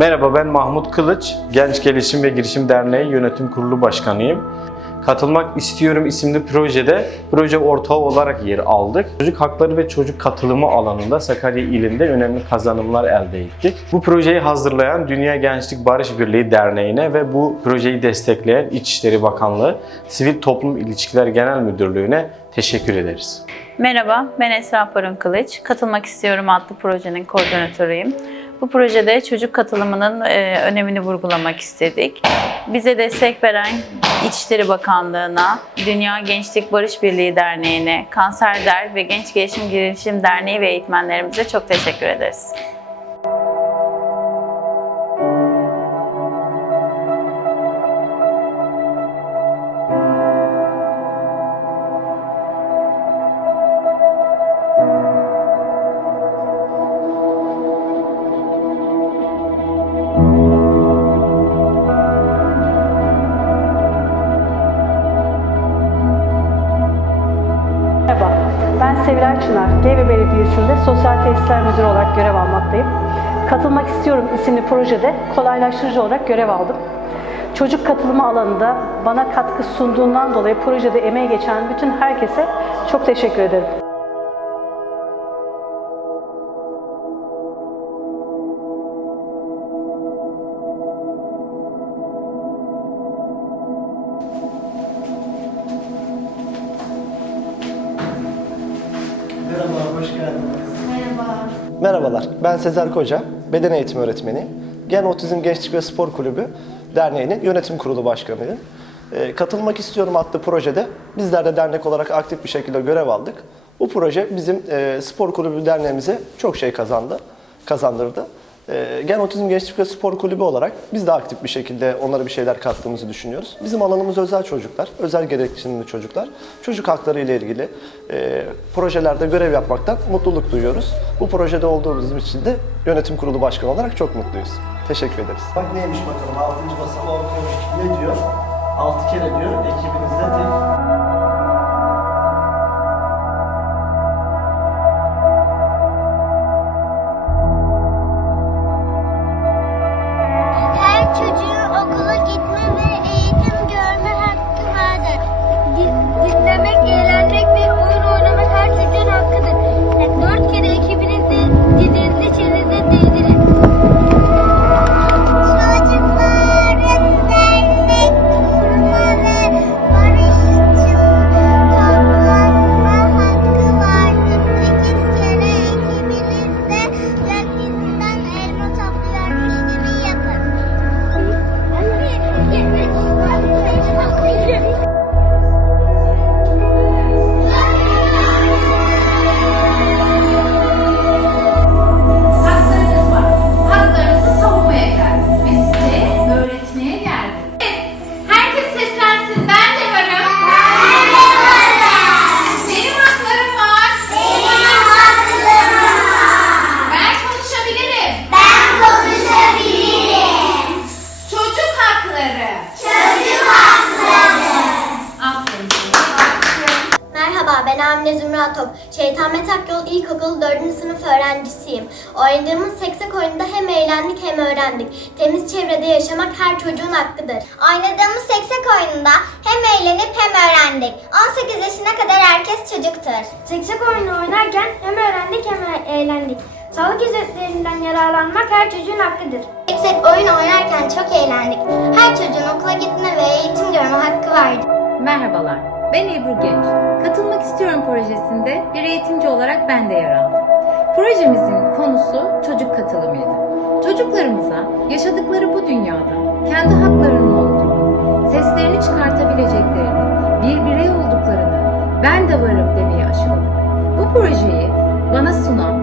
Merhaba ben Mahmut Kılıç, Genç Gelişim ve Girişim Derneği Yönetim Kurulu Başkanıyım. Katılmak istiyorum isimli projede proje ortağı olarak yer aldık. Çocuk hakları ve çocuk katılımı alanında Sakarya ilinde önemli kazanımlar elde ettik. Bu projeyi hazırlayan Dünya Gençlik Barış Birliği Derneği'ne ve bu projeyi destekleyen İçişleri Bakanlığı Sivil Toplum İlişkiler Genel Müdürlüğü'ne teşekkür ederiz. Merhaba, ben Esra Parın Kılıç. Katılmak istiyorum adlı projenin koordinatörüyüm. Bu projede çocuk katılımının e, önemini vurgulamak istedik. Bize destek veren İçişleri Bakanlığı'na, Dünya Gençlik Barış Birliği Derneği'ne, Kanser Der ve Genç Gelişim Girişim Derneği ve eğitmenlerimize çok teşekkür ederiz. Çınar, Geyve Belediyesi'nde Sosyal Tesisler Müdürü olarak görev almaktayım. Katılmak istiyorum isimli projede kolaylaştırıcı olarak görev aldım. Çocuk katılımı alanında bana katkı sunduğundan dolayı projede emeği geçen bütün herkese çok teşekkür ederim. Merhaba, hoş geldiniz. Merhaba. Merhabalar, ben Sezer Koca, beden eğitimi öğretmeniyim. Gen Otizm Gençlik ve Spor Kulübü Derneği'nin yönetim kurulu başkanıyım. Ee, katılmak istiyorum adlı projede bizler de dernek olarak aktif bir şekilde görev aldık. Bu proje bizim e, spor kulübü derneğimize çok şey kazandı, kazandırdı. Ee, Gen Otizm Gençlik ve Spor Kulübü olarak biz de aktif bir şekilde onlara bir şeyler kattığımızı düşünüyoruz. Bizim alanımız özel çocuklar, özel gereksinimli çocuklar. Çocuk hakları ile ilgili e, projelerde görev yapmaktan mutluluk duyuyoruz. Bu projede olduğumuz için de yönetim kurulu başkanı olarak çok mutluyuz. Teşekkür ederiz. Bak neymiş bakalım 6. basamağı okuyormuş. Ne diyor? 6 kere diyor ekibinizde tek ben Amine Zümra Top. Şeytan Metakyol İlkokulu 4. sınıf öğrencisiyim. Oynadığımız seksek oyununda hem eğlendik hem öğrendik. Temiz çevrede yaşamak her çocuğun hakkıdır. Oynadığımız seksek oyununda hem eğlenip hem öğrendik. 18 yaşına kadar herkes çocuktur. Seksek oyunu oynarken hem öğrendik hem eğlendik. Sağlık hizmetlerinden yararlanmak her çocuğun hakkıdır. Seksek oyun oynarken çok eğlendik. Her çocuğun okula gitme ve eğitim görme hakkı vardır. Merhabalar, ben Ebru Genç. Katılmak istiyorum projesinde bir eğitimci olarak ben de yer aldım. Projemizin konusu çocuk katılımıydı. Çocuklarımıza yaşadıkları bu dünyada kendi haklarının olduğunu, seslerini çıkartabileceklerini, bir birey olduklarını ben de varım demeyi aşıladık. Bu projeyi bana sunan